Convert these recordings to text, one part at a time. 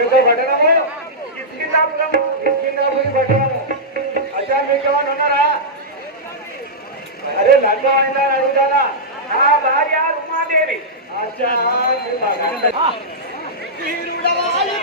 మీ యొక్క పట్టణము కిష్కిందాపురము కిష్కిందాపురి పట్టణము అచ్చా మీకు ఏమైనా ఉన్నారా అరే లంచం అయిందా అని అడుగుతానా నా భార్య ఉమాదేవి అచ్చా మీ భార్య. అదే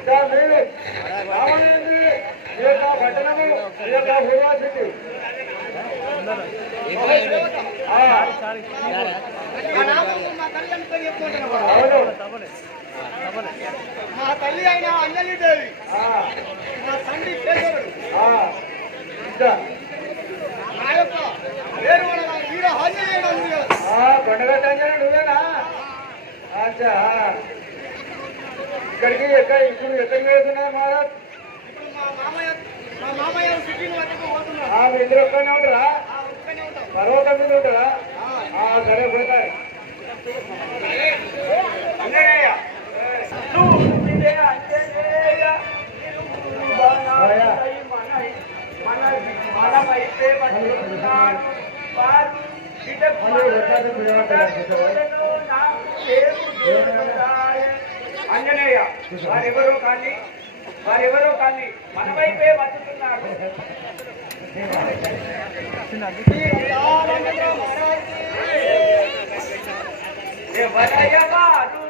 ఇంకా ఈ యొక్క పట్టణము ఈ యొక్క యూనివర్సిటీ మా తల్లి అయిన అంజలి దేవి మా తండ్రి కేశవుడు నా యొక్క పేరు వీర నువ్వేనా అచ్చా ఇక్కడికి ఎక్కడ ఇప్పుడు ఎక్కడికి వెళ్తున్నారు మహారాజ్? ఇప్పుడు మా మామయ్య మా మామయ్య సిటీని వద్దకు పోతున్నారు ఆ ఇద్దరు ఒక్కనే ఉంటారా? పర్వతం మీద ఉంటారా? సరే పోతారు. మనమైతే అంజనేయ వారెవరో కానీ వారెవరో కానీ మన వైపే బతుకున్నారు ఎవరయవాడు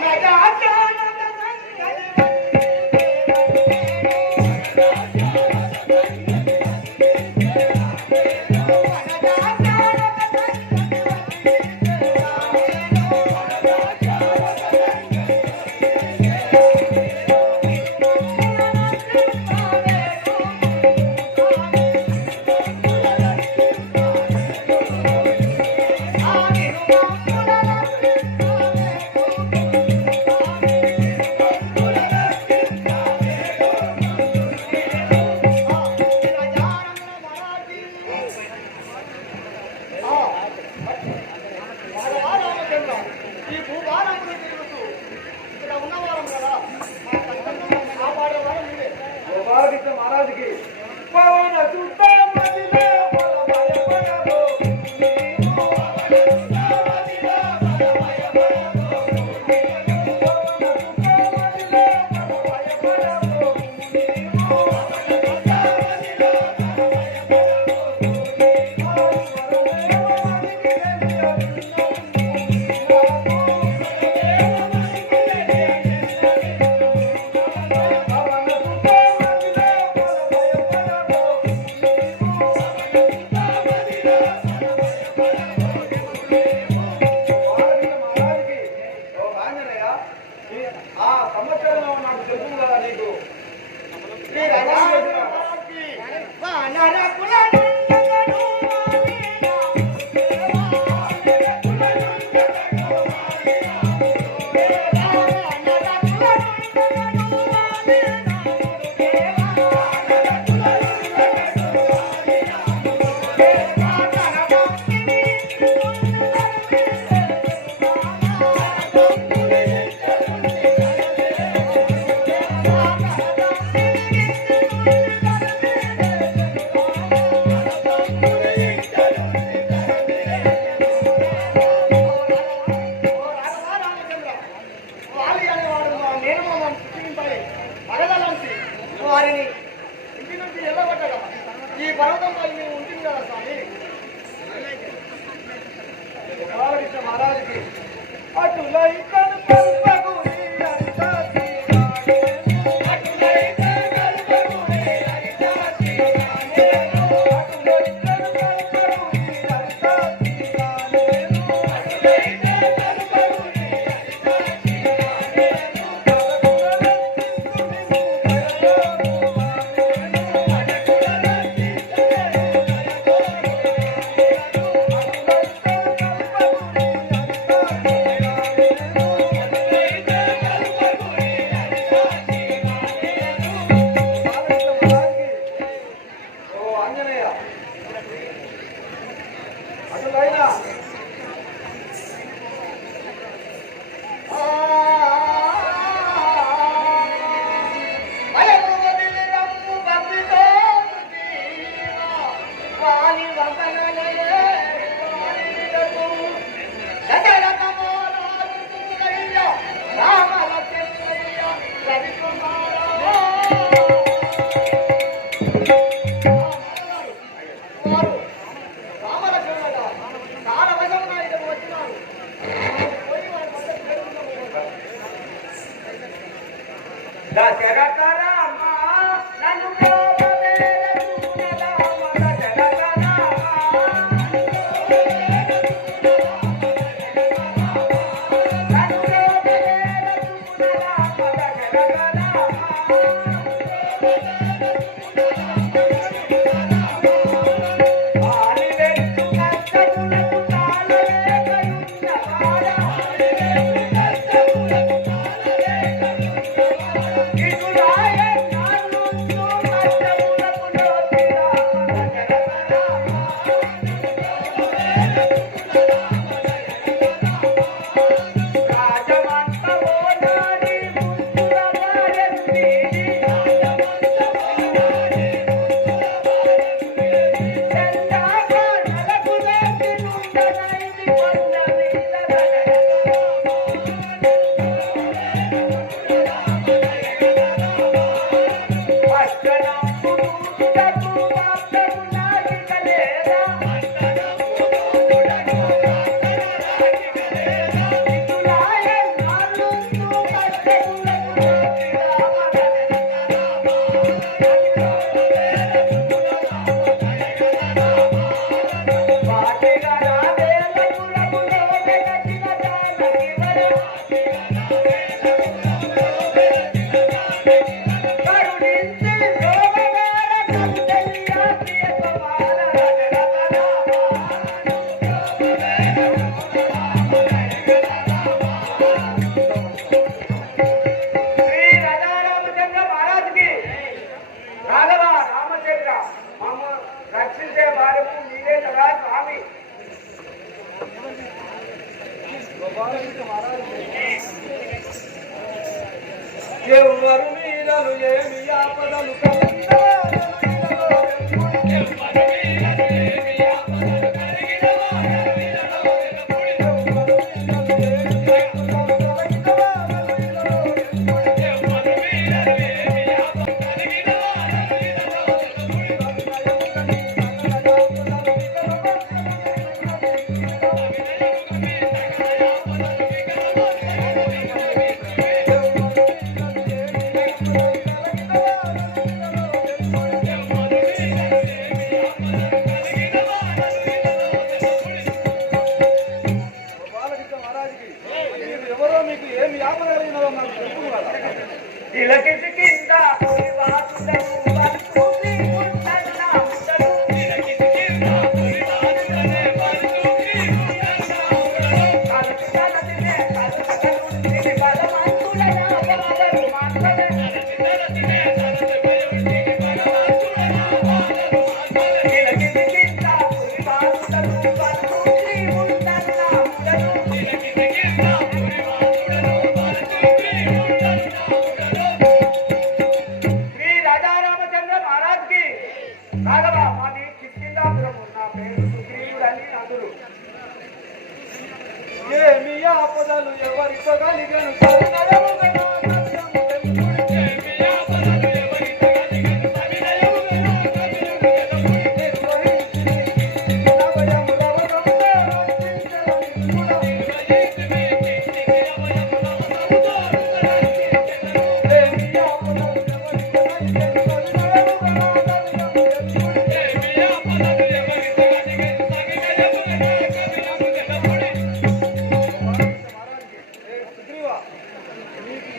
Oh my God! మహారాజుకి. పవన సుత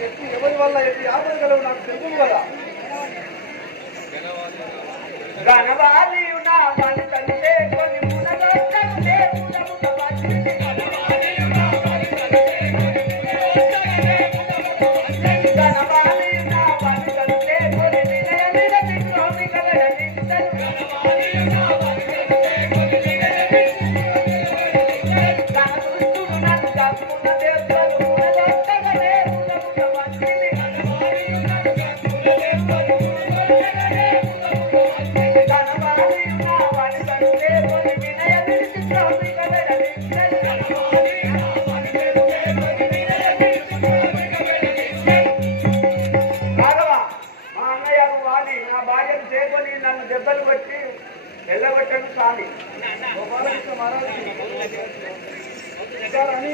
ఎట్టి ఎవరి వల్ల ఎట్టి ఆపద కలవు నాకు తెలుసు కదా. గణవాలి వెళ్ళగొట్టను స్వామి గోపాలకృష్ణ మహారాజు ధరణి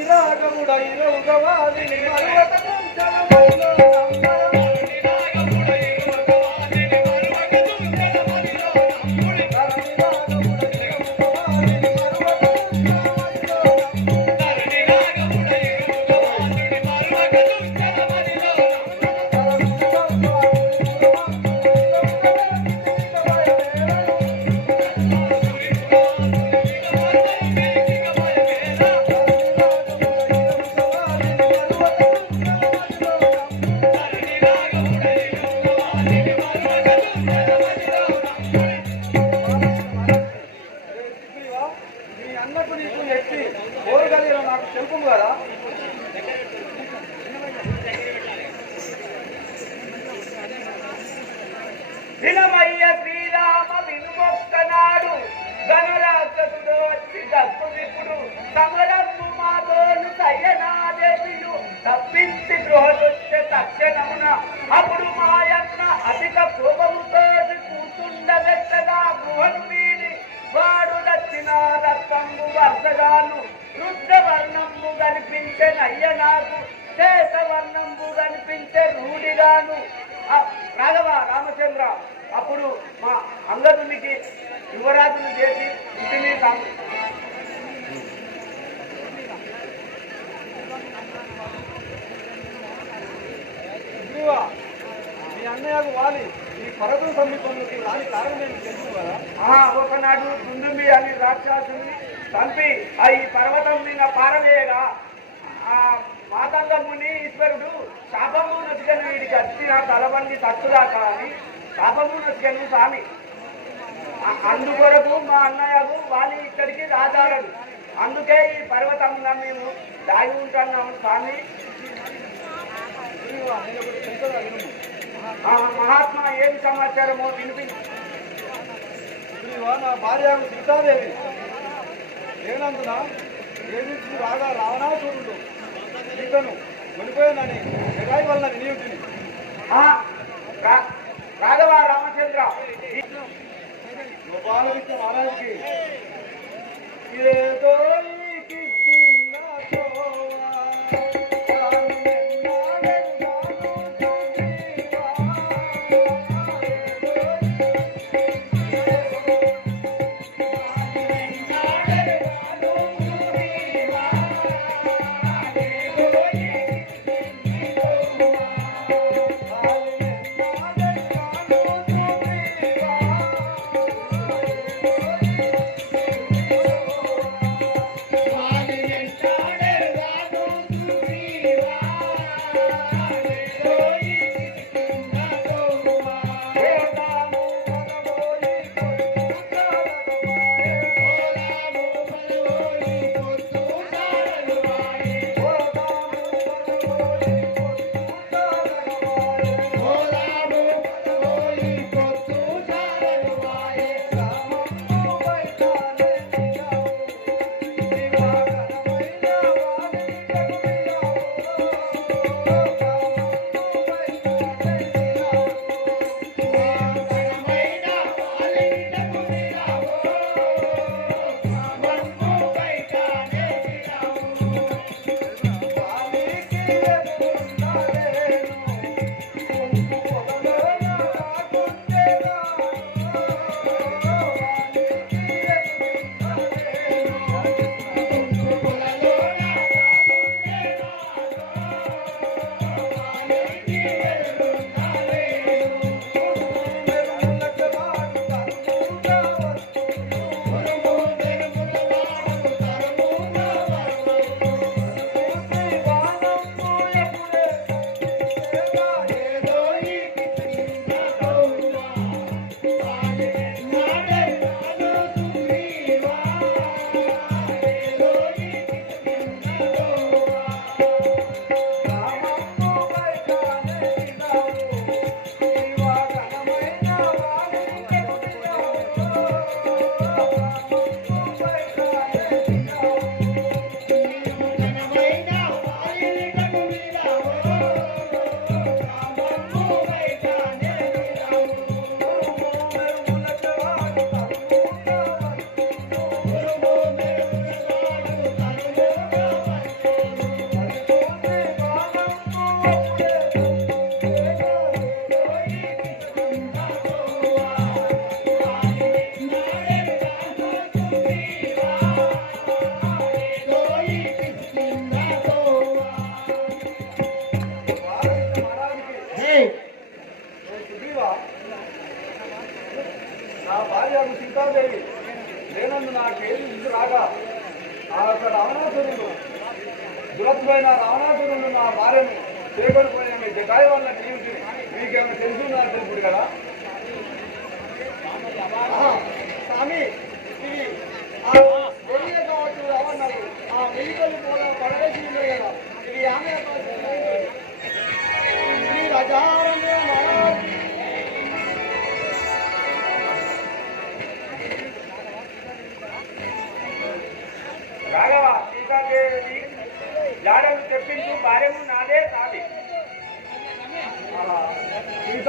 సమరము మాతోను సయ్యనాదేవియు తప్పించి గృహదొచ్చే తక్షణమున అప్పుడు మాయన్న అధిక కోపముతో కూర్చుండబెట్టగా గృహను వీడి వాడు దక్షిణ రక్తము వరుసగాను రుద్రవర్ణము కనిపించే నయ్య నాకు శేషవర్ణము కనిపించే రూఢిగాను. ఆ, రాఘవ రామచంద్ర అప్పుడు మా అంగదునికి యువరాజును చేసి ఇంటిని మీ అన్నయ్యకు వాలి. ఈ పర్వతం సమీపంలోకి రాని కారణం ఏంటి తెలుసు కదా? ఒకనాడు దుందుమి అని రాక్షసుని చంపి ఆ ఈ పర్వతం మీద పారవేయగా ఆ మాతంగముని ఈశ్వరుడు శాపము నొచ్చుకను వీడికి వచ్చిన తలబండి తట్టుదాకా అని శాపము నొచ్చుకను స్వామి. అందుకొరకు మా అన్నయ్యకు వాలి ఇక్కడికి రాజారడు అందుకే ఈ పర్వతంలో మేము దాగి ఉంటున్నాము స్వామి. ఆ మహాత్మా ఏమి సమాచారమో వినిపించి. నా భార్య సీతాదేవి. లేనందున ఏమిచ్చి రాగా రావణాసురుడు సీతను వలన వినియోగిని ఆ, రా- రాఘవ రామచంద్ర. ఈ- గోపాలకృష్ణ మహారాజుకి ये दोई की किन्ना तो జాడలు తెప్పించు భార్యము నాదే సాది. సీత